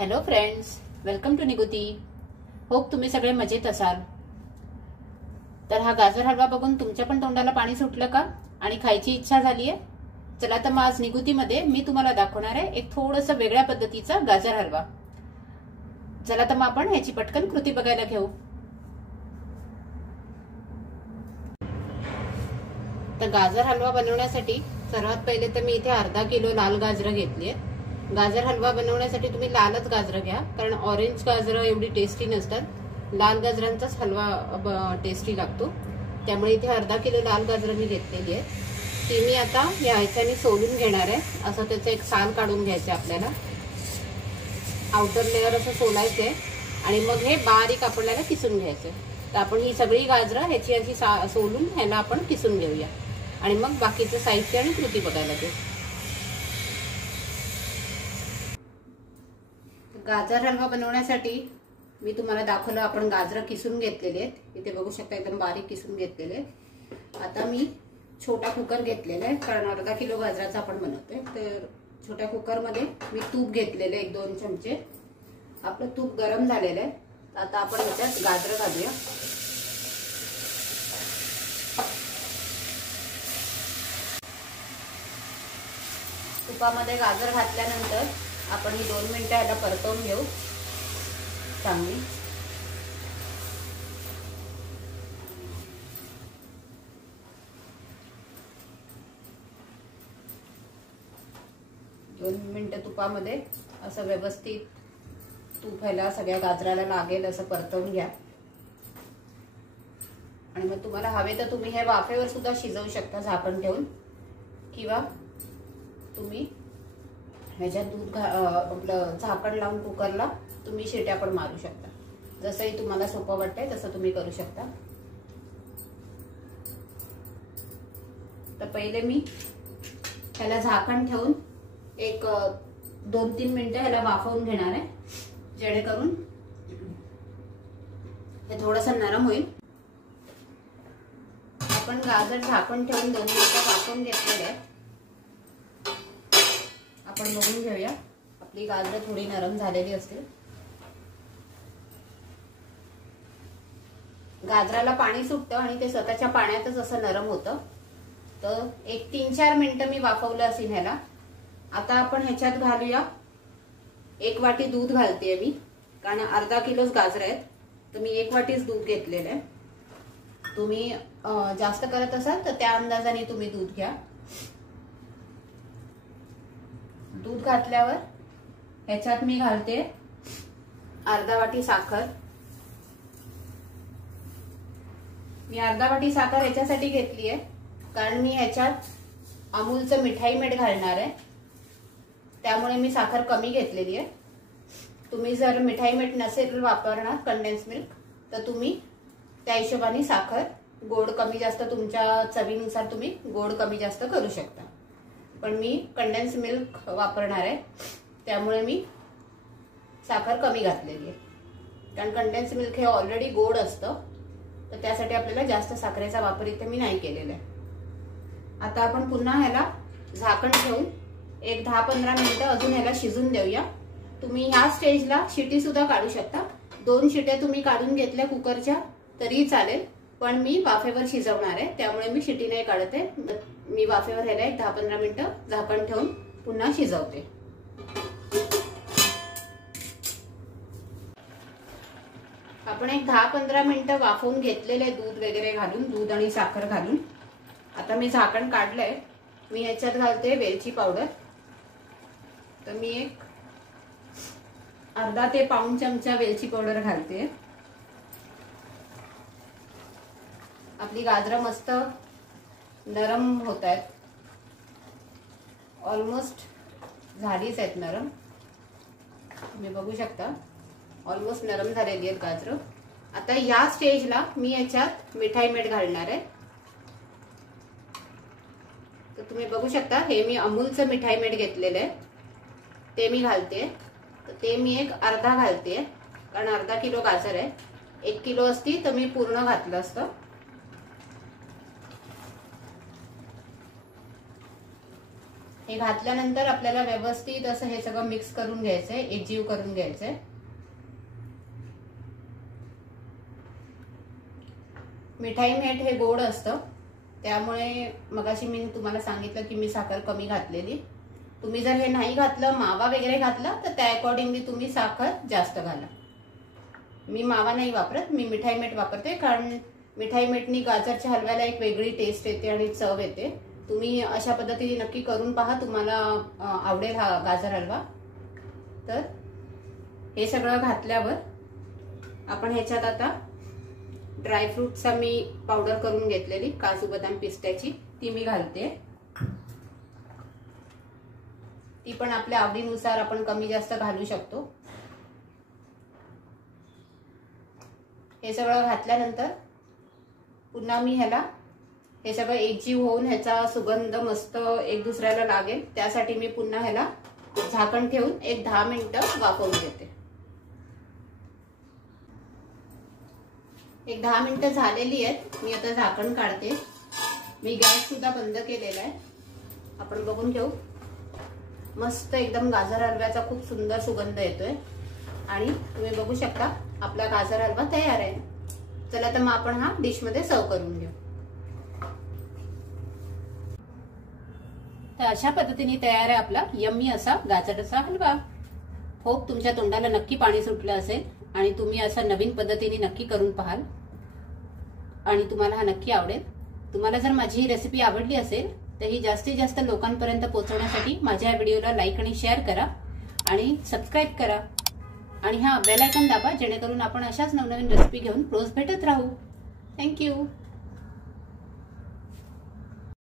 Hello friends, welcome to Niguti. Hope तुम्ही सगळे मजेत असाल. तर हा गाजर हलवा बघून तुमच्या पण तोंडाला पाणी सुटलं का आणि खायची इच्छा झालीये? चला तर मग आज निगुतीमध्ये मी तुम्हाला दाखवणार आहे एक थोडंसं वेगळ्या पद्धतीचा गाजर हलवा. चला तर मग आपण ह्याची पटकन कृती बघायला घेऊ. तर गाजर हलवा बनवण्यासाठी सर्वात पहिले तर मी इथे अर्धा किलो लाल गाजरं घेतली आहेत. गाजर हलवा बनवण्यासाठी तुम्ही लालच गाजरं घ्या, कारण ऑरेंज गाजरं एवढी टेस्टी नसतात. लाल गाजरांचाच हलवा टेस्टी लागतो. त्यामुळे इथे अर्धा किलो लाल गाजरं मी घेतलेली आहे. ती मी आता या ह्याच्याने सोलून घेणार आहे. असं त्याचं एक साल काढून घ्यायचं आपल्याला. आउटर लेअर असं सोलायचं आहे आणि मग हे बारीक आपल्याला किसून घ्यायचं. तर आपण ही सगळी गाजरं ह्याची अशी सोलून ह्याला आपण किसून घेऊया आणि मग बाकीचं साहित्य आणि कृती बघायला घेऊ. गाजर हलवा बनवण्यासाठी मी तुम्हाला दाखवलं, आपण गाजरं किसून घेतलेले आहेत. इथे बघू शकता एकदम बारीक किसून घेतलेले आहेत. आता मी छोटा कुकर घेतलेला आहे, कारण अर्धा किलो गाजराचा आपण बनवतोय. तर छोट्या कुकरमध्ये मी तूप घेतलेलं आहे 1-2 चमचे. आपलं तूप गरम झालेलं आहे. आता आपण ह्याच्यात गाजरं घालूया. तुपामध्ये गाजर घातल्यानंतर आपण ही 2 मिनिटं याला परतवून घेऊ चांगली. दोन मिनिटं तुपामध्ये असं व्यवस्थित तूप ह्याला सगळ्या गाजराला लागेल असं परतवून घ्या. आणि मग तुम्हाला हवे तर तुम्ही हे वाफेवर सुद्धा शिजवू शकता झाकण ठेवून, किंवा तुम्ही ह्याच्यात दूध आपलं झाकण लावून कुकरला तुम्ही शिट्या पण मारू शकता. जसंही तुम्हाला सोपं वाटतंय तसं तुम्ही करू शकता. तर पहिले मी ह्याला झाकण ठेवून एक 2-3 मिनिटं ह्याला वाफवून घेणार आहे, जेणेकरून हे थोडंसं नरम होईल. आपण गाजर झाकण ठेवून 2 मिनिटं वाफवून घेतलेले आहे. आपण बघून घेऊया, आपली गाजरं थोडी नरम झालेली असतील. गाजराला पाणी सुटतं आणि ते स्वतःच्या पाण्यातच असं नरम होतं. तर एक 3-4 मिनिटं मी वाफवलं असेल ह्याला. आता आपण ह्याच्यात घालूया 1 वाटी दूध घालते मी, कारण अर्धा किलोच गाजर आहेत. तर मी 1 वाटीच दूध घेतलेलं आहे. तुम्ही जास्त करत असाल तर त्या अंदाजाने तुम्ही दूध घ्या. दूध घातल्यावर ह्याच्यात मी घालते अर्धा वाटी साखर. मी अर्धा वाटी साखर ह्याच्यासाठी घेतली आहे, कारण मी ह्याच्यात अमूलचं मिठाई मीठ घालणार आहे. त्यामुळे मी साखर कमी घेतलेली आहे. तुम्ही जर मिठाई मीठ नसेल वापरणार कंडेन्स मिल्क, तर तुम्ही त्या हिशोबाने साखर गोड कमी जास्त तुमच्या चवीनुसार तुम्ही गोड कमी जास्त करू शकता. पण मी कंडेन्स मिल्क वापरणार आहे, त्यामुळे मी साखर कमी घातलेली आहे. कारण कंडेन्स मिल्क हे ऑलरेडी गोड असतं, तर त्यासाठी आपल्याला जास्त साखरेचा वापर इथे मी नाही केलेला आहे. आता आपण पुन्हा ह्याला झाकण ठेवून एक 10-15 मिनिटं अजून ह्याला शिजून देऊया. तुम्ही ह्या स्टेजला शिटी सुद्धा काढू शकता. 2 शिट्या तुम्ही काढून घेतल्या कुकरच्या तरी चालेल, पण मी वाफेवर शिजवणार आहे, त्यामुळे मी शिटी नाही काढते. मी वाफेवर ह्याला एक 10-15 मिनिटं झाकण ठेवून पुन्हा शिजवते. आपण एक 10-15 मिनिटं वाफवून घेतलेले दूध वगैरे घालून, दूध आणि साखर घालून. आता मी झाकण काढलंय. मी ह्याच्यात घालते वेलची पावडर. तर मी एक अर्धा ते पाऊण चमचा वेलची पावडर घालते. आपली गाजरं मस्त नरम होत आहेत, ऑलमोस्ट झालीच आहेत नरम. तुम्ही बघू शकता ऑलमोस्ट नरम झालेली आहेत गाजरं. आता या स्टेजला मी याच्यात मिठाई मीठ घालणार आहे. तर तुम्ही बघू शकता हे मी अमूलचं मिठाई मीठ घेतलेलं आहे, ते मी घालते. तर ते मी एक अर्धा घालते, कारण अर्धा किलो गाजर आहे. 1 किलो असती तर मी पूर्ण घातलं असतं. हे घातल्यानंतर आपल्याला व्यवस्थित असं हे सगळं मिक्स करून घ्यायचंय, एकजीव करून घ्यायचंय. मिठाई मीठ हे गोड असतं, त्यामुळे मगाशी मी तुम्हाला सांगितलं की मी साखर कमी घातलेली. तुम्ही जर हे नाही घातलं, मावा वगैरे घातला, तर त्या अकॉर्डिंगली तुम्ही साखर जास्त घाला. मी मावा नाही वापरत, मी मिठाई मीठ वापरते, कारण मिठाई मीठनी गाजरच्या हलव्याला एक वेगळी टेस्ट येते आणि चव येते. तुम्ही अशा पद्धतीने नक्की करून पहा, तुम्हाला आवडेल हा गाजर हलवा. तर हे सगळं घातल्यावर आपण ह्याच्यात आता ड्रायफ्रूटचा मी पावडर करून घेतलेली काजू बदाम पिस्त्याची ती मी घालते. ती पण आपल्या आवडीनुसार आपण कमी जास्त घालू शकतो. हे सगळं घातल्यानंतर पुन्हा मी ह्याला हे सगळं एकजीव होऊन ह्याचा सुगंध मस्त एक दुसऱ्याला लागेल, त्यासाठी मी पुन्हा ह्याला झाकण ठेवून एक 10 मिनिटं वाफवून घेते. एक 10 मिनिटं झालेली आहेत. मी आता झाकण काढते. मी गॅस सुद्धा बंद केलेला आहे. आपण बघून घेऊ. मस्त एकदम गाजर हलव्याचा खूप सुंदर सुगंध येतोय आणि तुम्ही बघू शकता आपला गाजर हलवा तयार आहे. चला तर मग आपण हा डिश मध्ये सर्व करून घेऊ. तर अशा पद्धतीने तयार आहे आपला यम्मी असा गाजराचा हलवा. होप तुमच्या तोंडाला नक्की पाणी सुटलं असेल आणि तुम्ही असं नवीन पद्धतीने नक्की करून पाहाल आणि तुम्हाला हा नक्की आवडेल. तुम्हाला जर माझी ही रेसिपी आवडली असेल तर ही जास्तीत जास्त लोकांपर्यंत पोहोचवण्यासाठी माझ्या व्हिडिओला लाईक आणि शेअर करा आणि सबस्क्राईब करा आणि हा बेल आयकॉन दाबा, जेणेकरून आपण अशाच नवनवीन रेसिपी घेऊन रोज भेटत राहू. थँक्यू.